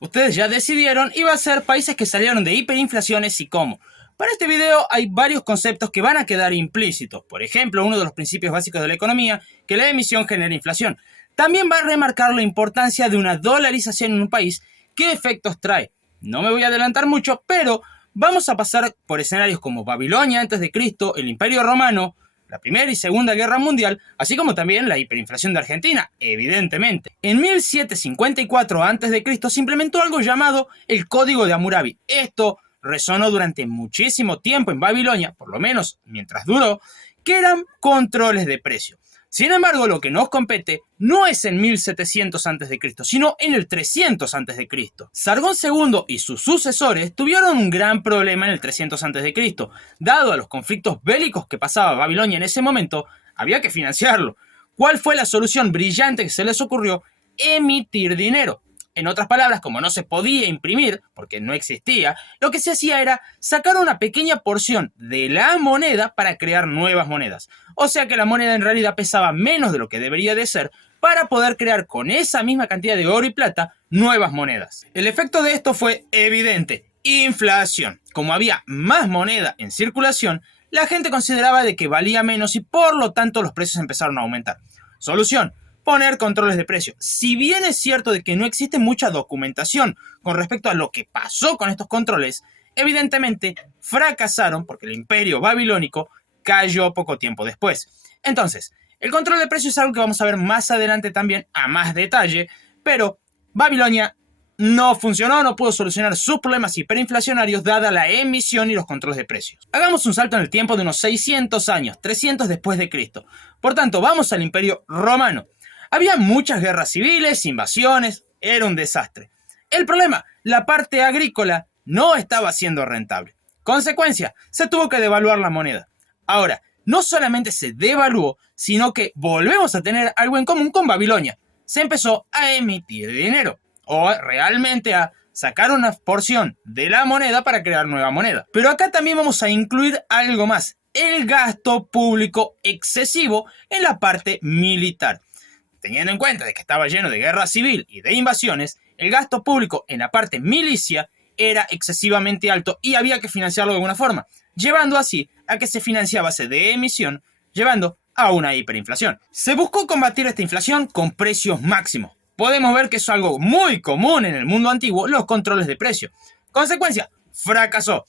Ustedes ya decidieron y va a ser países que salieron de hiperinflaciones y cómo. Para este video hay varios conceptos que van a quedar implícitos. Por ejemplo, uno de los principios básicos de la economía, que la emisión genera inflación. También va a remarcar la importancia de una dolarización en un país, qué efectos trae. No me voy a adelantar mucho, pero vamos a pasar por escenarios como Babilonia antes de Cristo, el Imperio Romano, la Primera y Segunda Guerra Mundial, así como también la hiperinflación de Argentina, evidentemente. En 1754 a.C. se implementó algo llamado el Código de Hammurabi. Esto resonó durante muchísimo tiempo en Babilonia, por lo menos mientras duró, que eran controles de precio. Sin embargo, lo que nos compete no es en 1700 a.C., sino en el 300 a.C. Sargón II y sus sucesores tuvieron un gran problema en el 300 a.C. Dado a los conflictos bélicos que pasaba Babilonia en ese momento, había que financiarlo. ¿Cuál fue la solución brillante que se les ocurrió? Emitir dinero. En otras palabras, como no se podía imprimir, porque no existía, lo que se hacía era sacar una pequeña porción de la moneda para crear nuevas monedas. O sea que la moneda en realidad pesaba menos de lo que debería de ser para poder crear con esa misma cantidad de oro y plata nuevas monedas. El efecto de esto fue evidente: inflación. Como había más moneda en circulación, la gente consideraba de que valía menos y por lo tanto los precios empezaron a aumentar. Solución: poner controles de precio. Si bien es cierto de que no existe mucha documentación con respecto a lo que pasó con estos controles, evidentemente fracasaron porque el imperio babilónico cayó poco tiempo después. Entonces, el control de precios es algo que vamos a ver más adelante también a más detalle, pero Babilonia no funcionó, no pudo solucionar sus problemas hiperinflacionarios dada la emisión y los controles de precios. Hagamos un salto en el tiempo de unos 600 años, 300 después de Cristo. Por tanto, vamos al Imperio Romano. Había muchas guerras civiles, invasiones, era un desastre. El problema: la parte agrícola no estaba siendo rentable. Consecuencia: se tuvo que devaluar la moneda. Ahora, no solamente se devaluó, sino que volvemos a tener algo en común con Babilonia. Se empezó a emitir dinero, o realmente a sacar una porción de la moneda para crear nueva moneda. Pero acá también vamos a incluir algo más: el gasto público excesivo en la parte militar. Teniendo en cuenta de que estaba lleno de guerra civil y de invasiones, el gasto público en la parte milicia era excesivamente alto y había que financiarlo de alguna forma, llevando así a que se financie a base de emisión, llevando a una hiperinflación. Se buscó combatir esta inflación con precios máximos. Podemos ver que es algo muy común en el mundo antiguo, los controles de precio. Consecuencia: fracasó.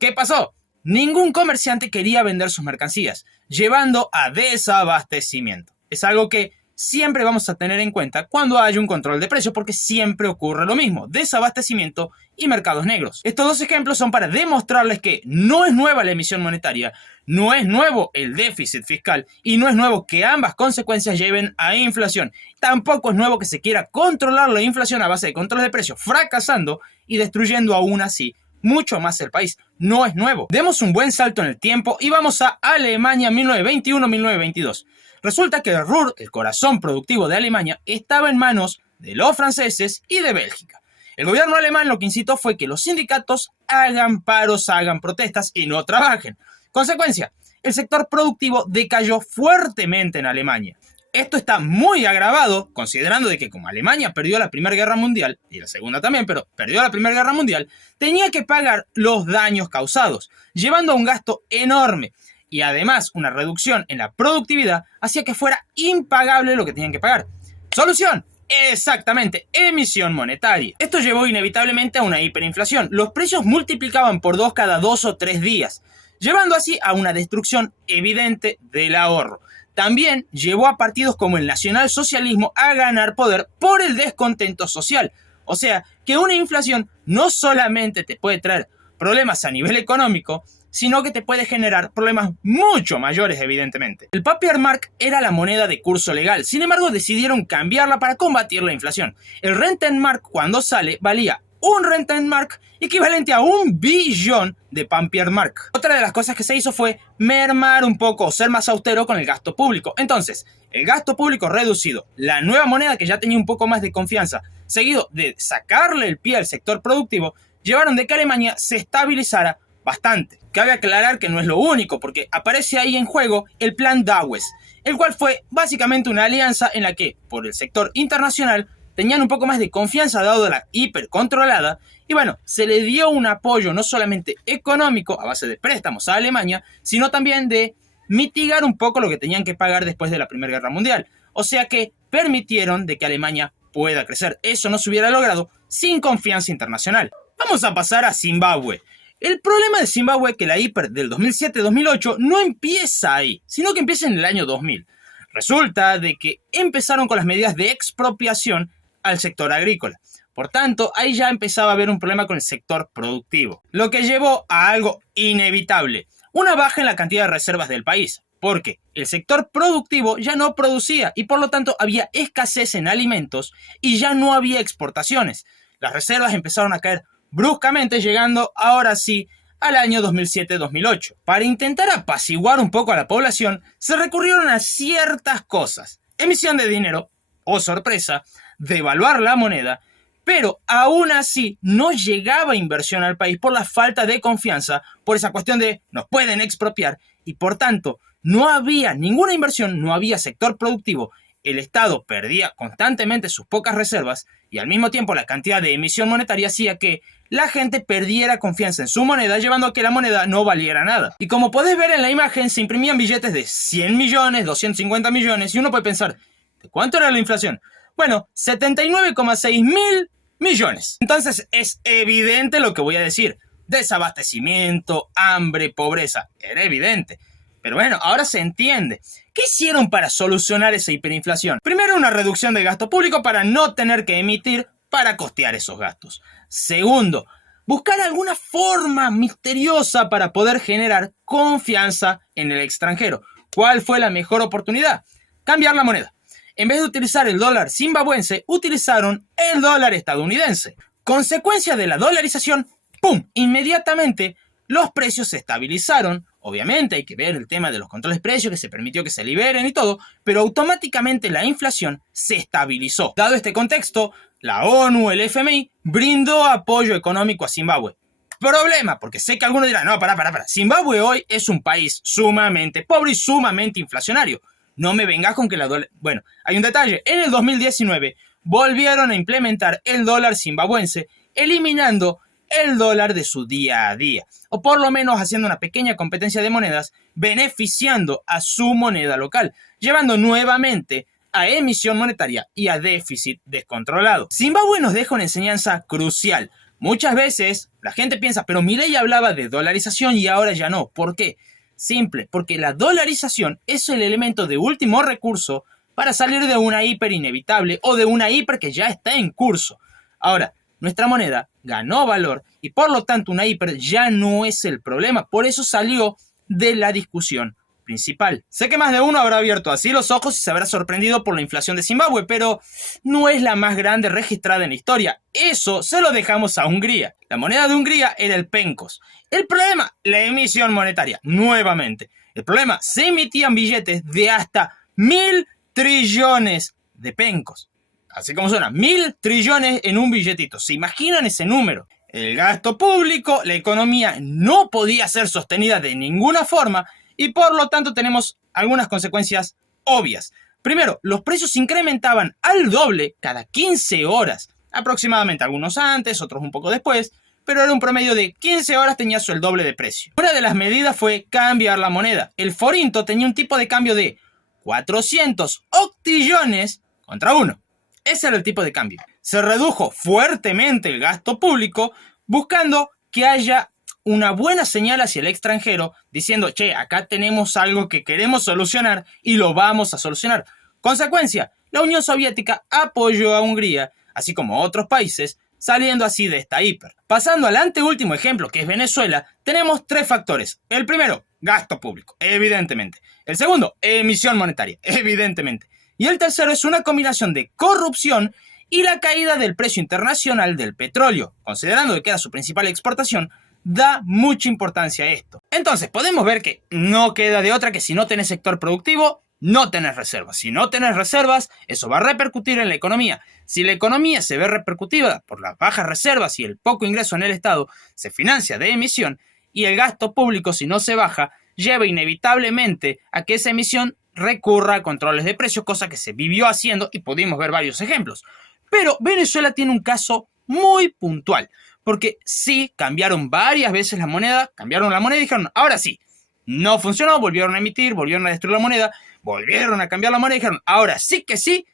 ¿Qué pasó? Ningún comerciante quería vender sus mercancías, llevando a desabastecimiento. Es algo que siempre vamos a tener en cuenta cuando haya un control de precios, porque siempre ocurre lo mismo: desabastecimiento y mercados negros. Estos dos ejemplos son para demostrarles que no es nueva la emisión monetaria, no es nuevo el déficit fiscal y no es nuevo que ambas consecuencias lleven a inflación. Tampoco es nuevo que se quiera controlar la inflación a base de control de precios, fracasando y destruyendo aún así mucho más el país. No es nuevo. Demos un buen salto en el tiempo y vamos a Alemania 1921-1922. Resulta que el Ruhr, el corazón productivo de Alemania, estaba en manos de los franceses y de Bélgica. El gobierno alemán lo que incitó fue que los sindicatos hagan paros, hagan protestas y no trabajen. Consecuencia: el sector productivo decayó fuertemente en Alemania. Esto está muy agravado considerando de que como Alemania perdió la Primera Guerra Mundial, y la Segunda también, pero perdió la Primera Guerra Mundial, tenía que pagar los daños causados, llevando a un gasto enorme. Y además una reducción en la productividad hacía que fuera impagable lo que tenían que pagar. ¿Solución? Exactamente, emisión monetaria. Esto llevó inevitablemente a una hiperinflación. Los precios multiplicaban por 2 cada 2 o 3 días, llevando así a una destrucción evidente del ahorro. También llevó a partidos como el nacionalsocialismo a ganar poder por el descontento social. O sea, que una inflación no solamente te puede traer problemas a nivel económico, sino que te puede generar problemas mucho mayores, evidentemente. El Papiermark era la moneda de curso legal, sin embargo decidieron cambiarla para combatir la inflación. El Rentenmark, cuando sale, valía un Rentenmark equivalente a 1 billón de Papiermark. Otra de las cosas que se hizo fue mermar un poco o ser más austero con el gasto público. Entonces, el gasto público reducido, la nueva moneda que ya tenía un poco más de confianza, seguido de sacarle el pie al sector productivo, llevaron de que Alemania se estabilizara bastante. Cabe aclarar que no es lo único, porque aparece ahí en juego el Plan Dawes, el cual fue básicamente una alianza en la que, por el sector internacional, tenían un poco más de confianza dado la hipercontrolada, y bueno, se le dio un apoyo no solamente económico a base de préstamos a Alemania, sino también de mitigar un poco lo que tenían que pagar después de la Primera Guerra Mundial. O sea que permitieron de que Alemania pueda crecer. Eso no se hubiera logrado sin confianza internacional. Vamos a pasar a Zimbabue. El problema de Zimbabue es que la hiper del 2007-2008 no empieza ahí, sino que empieza en el año 2000. Resulta de que empezaron con las medidas de expropiación al sector agrícola. Por tanto, ahí ya empezaba a haber un problema con el sector productivo, lo que llevó a algo inevitable, una baja en la cantidad de reservas del país, porque el sector productivo ya no producía y por lo tanto había escasez en alimentos y ya no había exportaciones. Las reservas empezaron a caer bruscamente, llegando ahora sí al año 2007-2008. Para intentar apaciguar un poco a la población, se recurrieron a ciertas cosas. Emisión de dinero, oh sorpresa, devaluar la moneda, pero aún así no llegaba inversión al país por la falta de confianza, por esa cuestión de nos pueden expropiar, y por tanto no había ninguna inversión, no había sector productivo. El Estado perdía constantemente sus pocas reservas y al mismo tiempo la cantidad de emisión monetaria hacía que la gente perdiera confianza en su moneda, llevando a que la moneda no valiera nada. Y como podés ver en la imagen, se imprimían billetes de 100 millones, 250 millones, y uno puede pensar, ¿de cuánto era la inflación? Bueno, 79,6 mil millones. Entonces es evidente lo que voy a decir. Desabastecimiento, hambre, pobreza. Era evidente. Pero bueno, ahora se entiende. ¿Qué hicieron para solucionar esa hiperinflación? Primero, una reducción del gasto público para no tener que emitir para costear esos gastos. Segundo, buscar alguna forma misteriosa para poder generar confianza en el extranjero. ¿Cuál fue la mejor oportunidad? Cambiar la moneda. En vez de utilizar el dólar zimbabuense, utilizaron el dólar estadounidense. Consecuencia de la dolarización, ¡pum! Inmediatamente los precios se estabilizaron. Obviamente hay que ver el tema de los controles de precios, que se permitió que se liberen y todo, pero automáticamente la inflación se estabilizó. Dado este contexto, la ONU, el FMI, brindó apoyo económico a Zimbabue. Problema, porque sé que algunos dirán, no, para. Zimbabue hoy es un país sumamente pobre y sumamente inflacionario. No me vengas con que la dólar... Bueno, hay un detalle. En el 2019 volvieron a implementar el dólar zimbabuense, eliminando el dólar de su día a día, o por lo menos haciendo una pequeña competencia de monedas, beneficiando a su moneda local, llevando nuevamente a emisión monetaria y a déficit descontrolado. Zimbabue nos deja una enseñanza crucial. Muchas veces la gente piensa, pero Milei hablaba de dolarización y ahora ya no. ¿Por qué? Simple, porque la dolarización es el elemento de último recurso para salir de una hiper inevitable o de una hiper que ya está en curso. Ahora, nuestra moneda ganó valor y por lo tanto una hiper ya no es el problema. Por eso salió de la discusión principal. Sé que más de uno habrá abierto así los ojos y se habrá sorprendido por la inflación de Zimbabue, pero no es la más grande registrada en la historia. Eso se lo dejamos a Hungría. La moneda de Hungría era el pencos. El problema, la emisión monetaria, nuevamente. El problema, se emitían billetes de hasta 1.000 trillones de pencos. Así como suena, 1.000 trillones en un billetito. ¿Se imaginan ese número? El gasto público, la economía no podía ser sostenida de ninguna forma y por lo tanto tenemos algunas consecuencias obvias. Primero, los precios se incrementaban al doble cada 15 horas. Aproximadamente algunos antes, otros un poco después, pero era un promedio de 15 horas tenía el doble de precio. Una de las medidas fue cambiar la moneda. El forinto tenía un tipo de cambio de 400 octillones contra 1. Ese era el tipo de cambio. Se redujo fuertemente el gasto público buscando que haya una buena señal hacia el extranjero diciendo, che, acá tenemos algo que queremos solucionar y lo vamos a solucionar. Consecuencia, la Unión Soviética apoyó a Hungría, así como otros países, saliendo así de esta hiper. Pasando al anteúltimo ejemplo, que es Venezuela, tenemos 3 factores. El primero, gasto público, evidentemente. El segundo, emisión monetaria, evidentemente. Y el tercero es una combinación de corrupción y la caída del precio internacional del petróleo. Considerando que era su principal exportación, da mucha importancia a esto. Entonces, podemos ver que no queda de otra que si no tenés sector productivo, no tenés reservas. Si no tenés reservas, eso va a repercutir en la economía. Si la economía se ve repercutida por las bajas reservas y el poco ingreso en el Estado, se financia de emisión y el gasto público, si no se baja, lleva inevitablemente a que esa emisión recurra a controles de precios, cosa que se vivió haciendo y pudimos ver varios ejemplos. Pero Venezuela tiene un caso muy puntual, porque sí cambiaron varias veces la moneda, cambiaron la moneda y dijeron, ahora sí, no funcionó, volvieron a emitir, volvieron a destruir la moneda, volvieron a cambiar la moneda y dijeron, ahora sí que sí,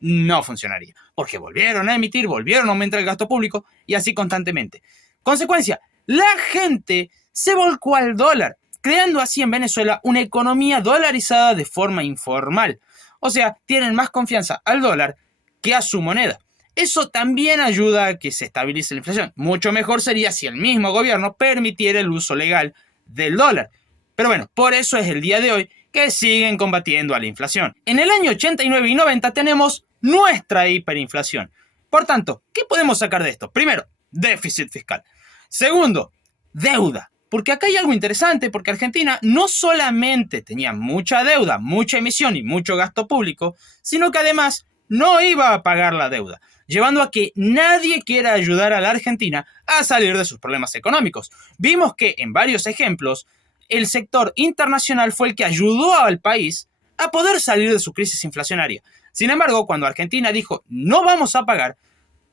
no funcionaría, porque volvieron a emitir, volvieron a aumentar el gasto público y así constantemente. Consecuencia, la gente se volcó al dólar, creando así en Venezuela una economía dolarizada de forma informal. O sea, tienen más confianza al dólar que a su moneda. Eso también ayuda a que se estabilice la inflación. Mucho mejor sería si el mismo gobierno permitiera el uso legal del dólar. Pero bueno, por eso es el día de hoy que siguen combatiendo a la inflación. En el año 89 y 90 tenemos nuestra hiperinflación. Por tanto, ¿qué podemos sacar de esto? Primero, déficit fiscal. Segundo, deuda. Porque acá hay algo interesante, porque Argentina no solamente tenía mucha deuda, mucha emisión y mucho gasto público, sino que además no iba a pagar la deuda, llevando a que nadie quiera ayudar a la Argentina a salir de sus problemas económicos. Vimos que en varios ejemplos, el sector internacional fue el que ayudó al país a poder salir de su crisis inflacionaria. Sin embargo, cuando Argentina dijo, no vamos a pagar,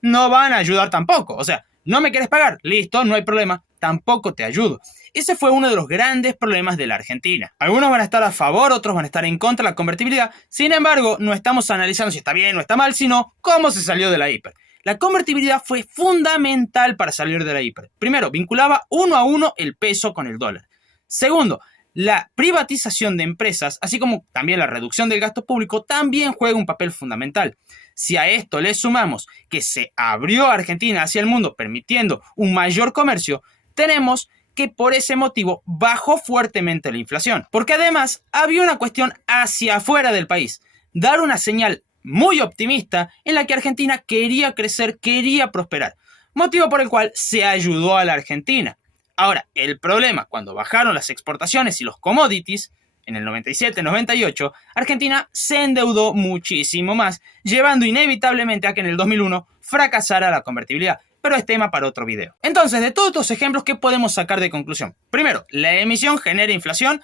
no van a ayudar tampoco. O sea, no me quieres pagar, listo, no hay problema, tampoco te ayudo. Ese fue uno de los grandes problemas de la Argentina. Algunos van a estar a favor, otros van a estar en contra de la convertibilidad. Sin embargo, no estamos analizando si está bien o está mal, sino cómo se salió de la hiper. La convertibilidad fue fundamental para salir de la hiper. Primero, vinculaba 1 a 1 el peso con el dólar. Segundo, la privatización de empresas, así como también la reducción del gasto público, también juega un papel fundamental. Si a esto le sumamos que se abrió Argentina hacia el mundo permitiendo un mayor comercio, tenemos que por ese motivo bajó fuertemente la inflación. Porque además había una cuestión hacia afuera del país, dar una señal muy optimista en la que Argentina quería crecer, quería prosperar, motivo por el cual se ayudó a la Argentina. Ahora, el problema, cuando bajaron las exportaciones y los commodities, en el 97-98, Argentina se endeudó muchísimo más, llevando inevitablemente a que en el 2001 fracasara la convertibilidad. Pero es tema para otro video. Entonces, de todos estos ejemplos, ¿qué podemos sacar de conclusión? Primero, la emisión genera inflación,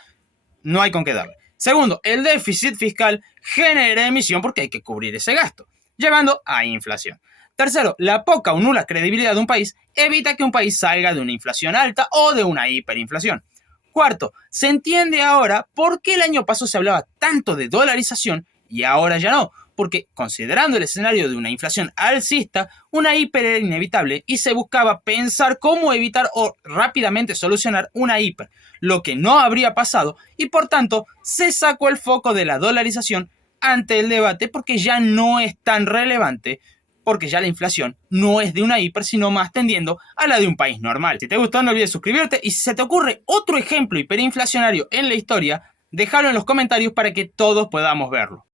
no hay con qué darle. Segundo, el déficit fiscal genera emisión porque hay que cubrir ese gasto, llevando a inflación. Tercero, la poca o nula credibilidad de un país evita que un país salga de una inflación alta o de una hiperinflación. Cuarto, se entiende ahora por qué el año pasado se hablaba tanto de dolarización y ahora ya no, porque considerando el escenario de una inflación alcista, una hiper era inevitable y se buscaba pensar cómo evitar o rápidamente solucionar una hiper, lo que no habría pasado y por tanto se sacó el foco de la dolarización ante el debate porque ya no es tan relevante, porque ya la inflación no es de una hiper, sino más tendiendo a la de un país normal. Si te gustó, no olvides suscribirte y si se te ocurre otro ejemplo hiperinflacionario en la historia, déjalo en los comentarios para que todos podamos verlo.